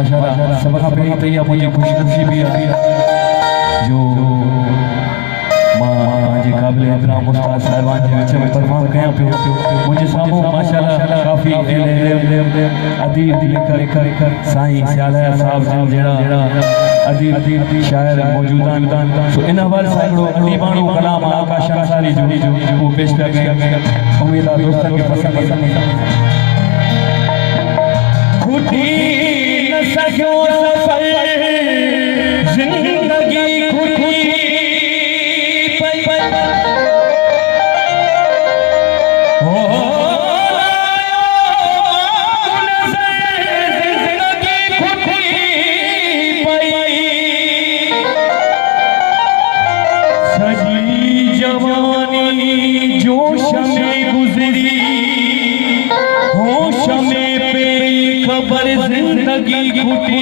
माशाल्लाह सब खां पहिरीं त इहा मुंहिंजी ख़ुशनसीबी आहे जो मां पंहिंजे क़ाबिल एतिराम उस्ताद साहिबान जे विच में परफॉर्म कयां पियो। मुंहिंजे साम्हूं माशाल्लाह काफ़ी अदीब लिखर साईं सियालया साहिब जहिड़ा अदीब शायर मौजूद आहिनि। सो इन हवाले सां हिकिड़ो अदीबाणो कलाम आकाश अंसारी जो उहो पेश पिया कयां। उमेद आहे दोस्तनि खे पसंदि ईंदो। खुटी न सघियो सफ़र ज़िंदगी खुटी जिंदगी खुटी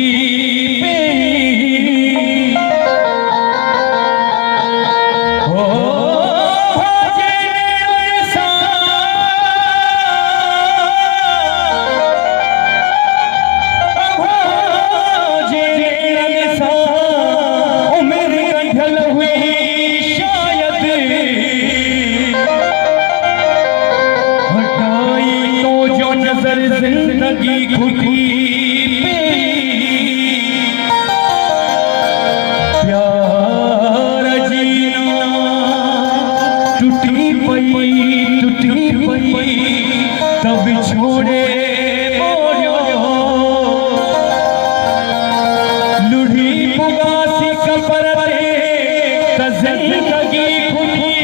जिंदगी खुटी प्यार जीना टूटी पई तब छोड़े लुढ़ी पुगासी कपरते त जिंदगी खुटी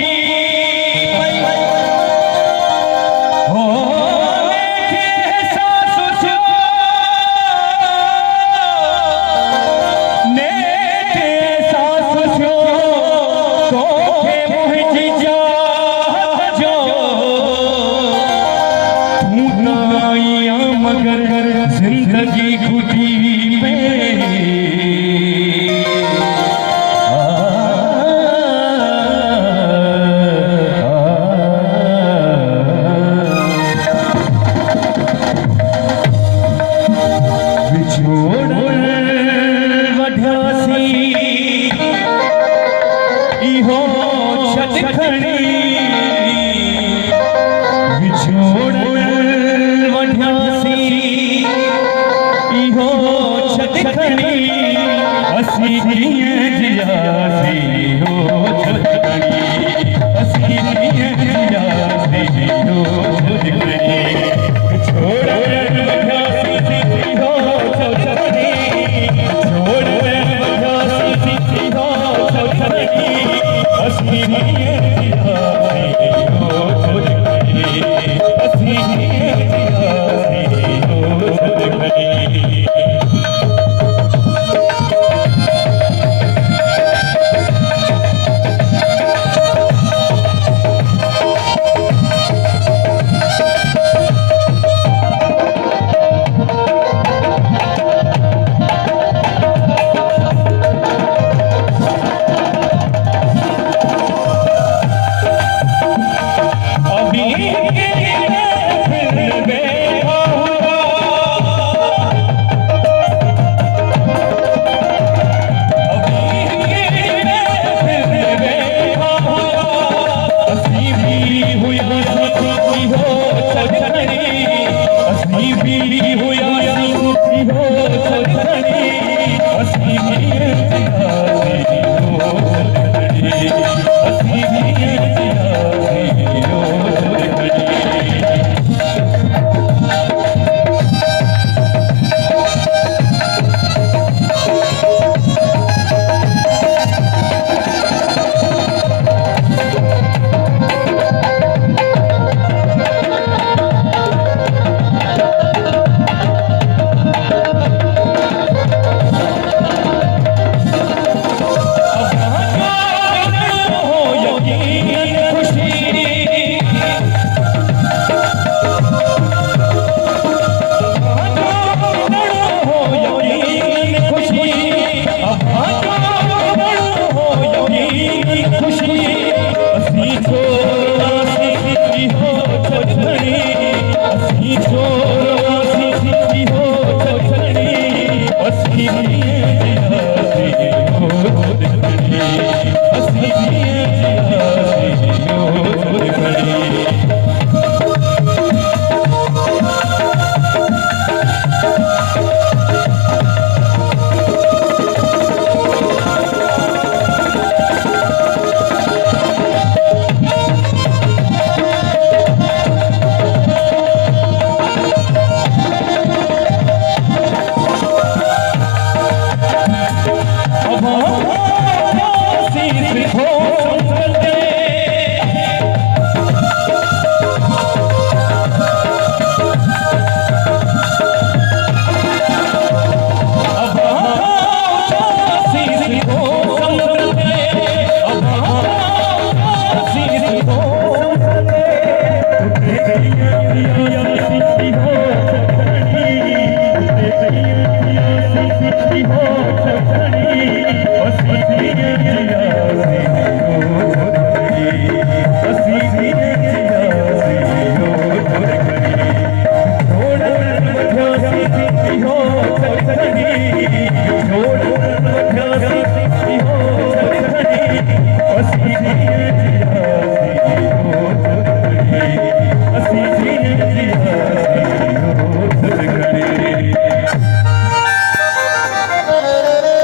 जिंदगी खुटी पे बिछोड़ वढ्यासी इहो छटखड़ी बिछोड़ वढ्यासी इहो छटखड़ी असी कीअं जियासी हो छटखड़ी असी कीअं जियासी हो छटखड़ी छोड़ वढ्यासी इहो छटखड़ी छोड़ वढ्यासी इहो छटखड़ी असी कीअं जियासी हो छटखड़ी असी कीअं जियासी हो छटखड़ी